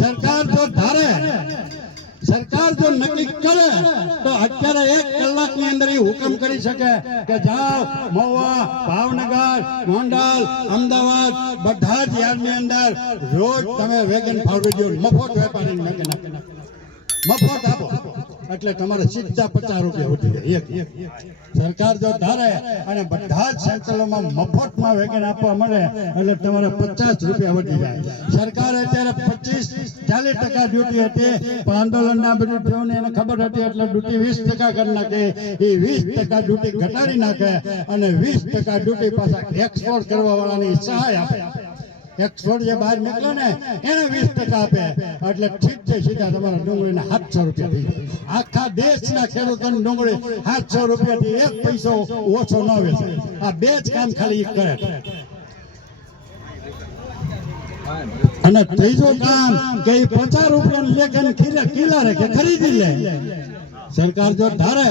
સરકાર જો ધારે, સરકાર જો નક્કી કરે, તો અત્યારે એક કલાકની અંદર એ હુકમ કરી શકે કે જાઓ, મહુવા, ભાવનગર ગોંડલ અમદાવાદ, બધા જ યાર્ડની અંદર રોજ તમે વેગન ફાળવી દો, મફત વેપારી. મફત આપો. એટલે તમારે સીધા પચાસ રૂપિયા ઉઠી જાય. સરકાર જો ધારે અને બધા જ સેન્ટરોમાં મફતમાં વેગન આપવા મળે, એટલે તમારે પચાસ રૂપિયા વધી જાય. સરકારે અત્યારે પચીસ, ચાલીસ ટકા ડ્યુટી હતી. પણ આંદોલનના બધું થયું એને ખબર હતી, એટલે ડ્યુટી વીસ ટકા કરી નાખે. એ વીસ ટકા ડ્યુટી ઘટાડી નાખે અને વીસ ટકા ડ્યુટી પાછા એક્સપોર્ટ કરવા વાળાની સહાય આપે. એક્સપોર્ટ જે બહાર નીકળે ને, એને વીસ ટકા આપે. એટલે ઠીક છે સીધા તમારા ડુંગળીને સાતસો રૂપિયા થઈ આખા દેશના ખેડૂતોની ડુંગળી સાતસો રૂપિયાથી એક પૈસો ઓછો ન વેચે. આ બે જ કામ ખાલી કરે. અને ત્રીજો કામ કે પચાસ રૂપિયા લેખન કિલા રેખે, ખરીદી લે. સરકાર જો ધારે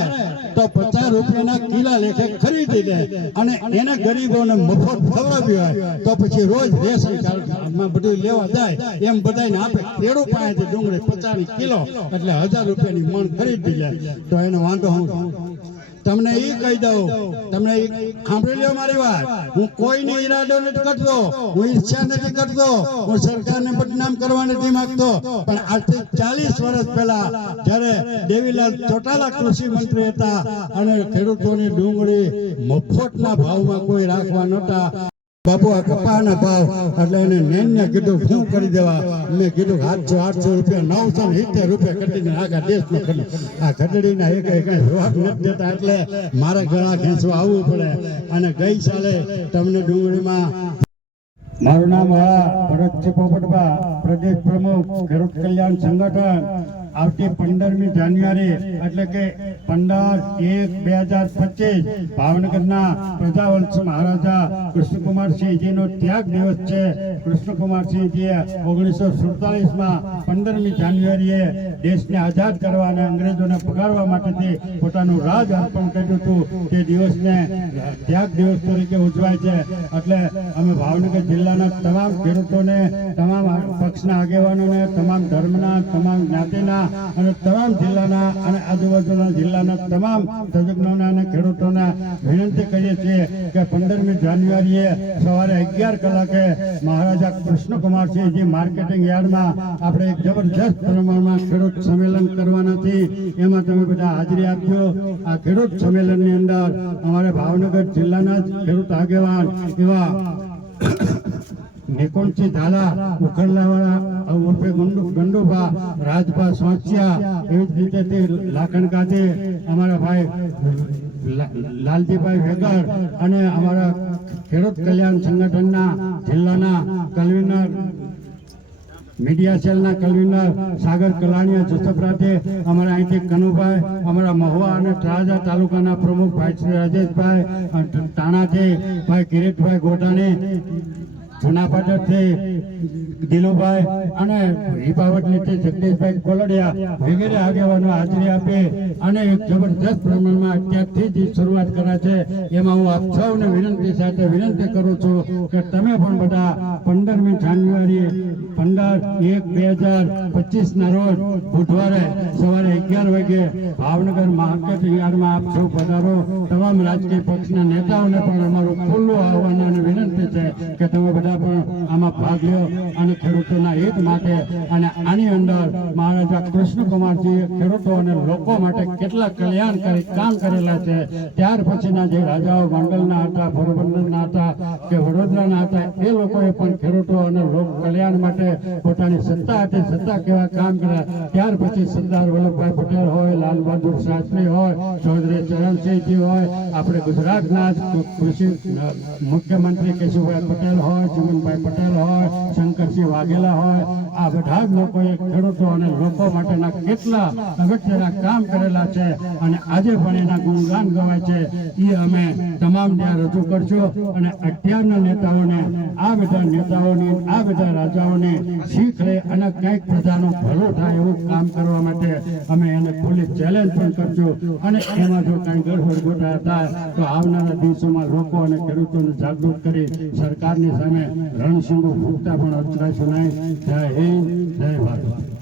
તો પચાસ રૂપિયાના કિલા લેખે ખરીદી લે. અને એને ગરીબોને મફત ખવડાવ્યું હોય તો પછી રોજ રેશન કાર્ડમાં બધું લેવા જાય. એમ બધાને આપે. ખેડૂત પાસેથી ડુંગળી પચાસ કિલો એટલે હજાર રૂપિયાની મણ ખરીદી લે. તો એનો વાંધો હું તમને એ કહી દઉં, તમને સાંભળી લ્યો મારી વાત. હું કોઈનો ઈરાદો નથી કરતો, હું ઈચ્છા નથી કરતો, હું સરકારને બદનામ કરવા નથી માંગતો. પણ આજથી ચાલીસ વર્ષ પહેલા જ્યારે દેવીલાલ ચોટાલા કૃષિ મંત્રી હતા અને ખેડૂતોની ડુંગળી મફતના ભાવમાં કોઈ રાખવા નહોતા બાપુ, આ કપાના ભાવ, એટલે એને નેનને કીધું શું કરી દેવા. મેં કીધું આઠસો આઠસો રૂપિયા, નવસો ને સિત્તેર રૂપિયા ઘટીને આખા દેશમાં ખરી આ ઘટડીના એક કઈ જવાબ નથી દેતા, એટલે મારે ગળા ખેંચવા આવવું પડે. અને ગઈ સાલે તમને ડુંગળીમાં મારું નામ હા ભરતજી પોપટભા પ્રદેશ પ્રમુખ, ખેડૂત કલ્યાણ સંગઠન આવતી પંદરમી જાન્યુઆરી, એટલે કે પંદર એક બે હજાર પચીસ, ભાવનગરના પ્રજાવંશ મહારાજા કૃષ્ણકુમારસિંહજીનો ત્યાગ દિવસ છે. કૃષ્ણકુમારસિંહજીએ ઓગણીસો સુડતાલીસમાં પંદરમી જાન્યુઆરીએ દેશને આઝાદ કરવા અને અંગ્રેજોને પગાડવા માટે તે પોતાનું રાજ અર્પણ કર્યું હતું. તે દિવસને ત્યાગ દિવસ તરીકે ઉજવાય છે. એટલે અમે ભાવનગર જિલ્લાના તમામ ખેડૂતોને, તમામ પક્ષના આગેવાનોને, તમામ ધર્મના, તમામ જ્ઞાતિના અને તમામ જિલ્લાના અને આજુબાજુના જિલ્લાના તમામ તજજ્ઞોને અને ખેડૂતોને વિનંતી કરીએ છીએ કે પંદરમી જાન્યુઆરીએ સવારે અગિયાર કલાકે મહારાજા કૃષ્ણકુમારસિંહજી માર્કેટિંગ યાર્ડમાં આપણે જબરજસ્ત પ્રમાણમાં ખેડૂત સંમેલન કરવાના છે. એમાં તમે બધા હાજરી આપજો. આ ખેડૂત સંમેલનની અંદર અમારે ભાવનગર જિલ્લાના જ ખેડૂત આગેવાન એવા ઉર્ફે ગંડુભા, રાજભા સોંચિયા એવી જ રીતે લાખણ ખાતે અમારા ભાઈ લાલજીભાઈ વેગર અને અમારા ખેડૂત કલ્યાણ સંગઠનના જિલ્લાના કન્વીનર મીડિયા સેલના કન્વીનર સાગર કલાણીયા જસપરાથે અમારા અહીંથી કનુભાઈ, અમારા મહુવા અને તળાજા તાલુકાના પ્રમુખ ભાઈ શ્રી રાજેશભાઈ તાણાથી ભાઈ કિરીટભાઈ ગોટાણી, જૂના પાટણથી દિલુભાઈ અને હિપાવટની જગદીશભાઈ કોલડિયા વગેરે આગેવાનો હાજરી આપે અને એક જબરદસ્ત પ્રમાણમાં અત્યારથી જ શરૂઆત કરે છે. એમાં હું આપ સૌને વિનંતી સાથે વિનંતી કરું છું કે તમે પણ બધા પંદરમી જાન્યુઆરી પંદર એક બે હજાર પચીસ ના રોજ બુધવારે સવારે અગિયાર વાગે ભાવનગર માર્કેટ યાર્ડમાં આપ સૌ પધારો. તમામ રાજકીય પક્ષના નેતાઓને પણ અમારું ખુલ્લું આહવાન અને વિનંતી છે કે તમે બધા પણ આમાં ભાગ લો અને ખેડૂતોના હિત માટે અને આની અંદર મહારાજા કૃષ્ણકુમારજીએ ખેડૂતો અને લોકો માટે કેટલા કલ્યાણકારી કામ કરેલા છે, ત્યાર પછીના જે રાજાઓ ગોંડલના હતા, પોરબંદરના હતા કે વડોદરાના હતા, એ લોકોએ પણ ખેડૂતો અને લોક કલ્યાણ માટે પોતાની સત્તા હતી, સત્તા કેવા કામ કર્યા. ત્યાર પછી સરદાર વલ્લભભાઈ પટેલ હોય, લાલ બહાદુર શાસ્ત્રી હોય, ચૌધરી ચરણસિંહજી હોય, આપણે ગુજરાતના કૃષિ મુખ્યમંત્રી કેશુભાઈ પટેલ હોય જીવનભાઈ પટેલ હોય, શંકરસિંહ વાઘેલા હોય આ બધા જ લોકોએ ખેડૂતો અને લોકો માટેના કેટલા અગત્યના કામ કરેલા છે અને આજે પણ એના ગુણગાન ગવાય છે. એ અમે તમામ ત્યાં રજૂ કરશું અને અત્યારના નેતાઓને, આ બધા નેતાઓની, આ બધા રાજાઓને શીખ રહે અને કંઈક પ્રજાનું ભલું થાય એવું કામ કરવા માટે અમે એને ખુલ્લી ચેલેન્જ પણ કરશું અને એમાં જો કાંઈ ગડબડ ગોટાળા થાય, તો આવનારા દિવસોમાં લોકો અને ખેડૂતોને જાગૃત કરી સરકારની સામે રણસિંગો ફૂટતા પણ અચરાશું નહીં? જય હિન્દ જય ભારત